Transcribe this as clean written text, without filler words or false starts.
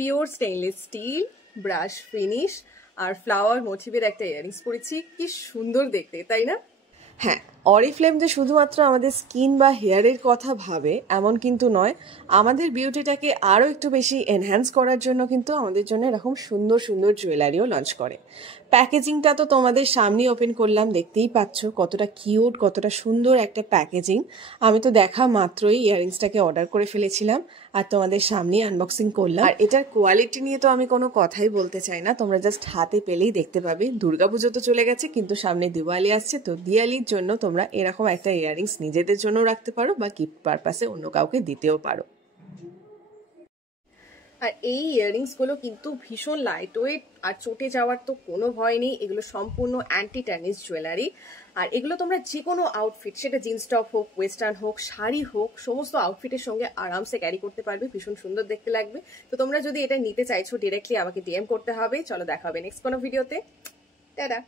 Pure stainless steel, brush finish আর flower মোটিভের একটা ইয়াররিংস পরেছি। কি সুন্দর দেখতে, তাই না? হ্যাঁ, অরিফ্লেম যে শুধুমাত্র আমাদের স্কিন বা হেয়ারের কথা ভাবে এমন কিন্তু নয়, আমাদের বিউটিটাকে আরও একটু বেশি এনহ্যান্স করার জন্য কিন্তু আমাদের জন্য এরকম সুন্দর সুন্দর জুয়েলারিও লঞ্চ করে। প্যাকেজিংটা তো তোমাদের সামনেই ওপেন করলাম, দেখতেই পাচ্ছ কতটা কিউট, কতটা সুন্দর একটা প্যাকেজিং। আমি তো দেখা মাত্রই ইয়াররিংসটাকে অর্ডার করে ফেলেছিলাম আর তোমাদের সামনেই আনবক্সিং করলাম। আর এটার কোয়ালিটি নিয়ে তো আমি কোনো কথাই বলতে চাই না, তোমরা জাস্ট হাতে পেলেই দেখতে পাবে। দুর্গাপুজো তো চলে গেছে, কিন্তু সামনে দিওয়ালি আসছে, তো দিওয়ালির জন্য তোমরা এরকম একটা ইয়াররিংস নিজেদের জন্য রাখতে পারো বা গিফট পারপাসে অন্য কাউকে দিতেও পারো। আর এই ইয়াররিংসগুলো কিন্তু ভীষণ লাইট ওয়েট আর চটে যাওয়ার তো কোনো ভয় নেই। এগুলো সম্পূর্ণ অ্যান্টি ট্যানিস জুয়েলারি। আর এগুলো তোমরা যে কোনো আউটফিট, সেটা জিন্স টপ হোক, ওয়েস্টার্ন হোক, শাড়ি হোক, সমস্ত আউটফিটের সঙ্গে আরামসে ক্যারি করতে পারবে, ভীষণ সুন্দর দেখতে লাগবে। তো তোমরা যদি এটা নিতে চাইছো ডিরেক্টলি আমাকে ডিএম করতে হবে। চলো দেখা হবে নেক্সট কোনো ভিডিওতে। টাটা।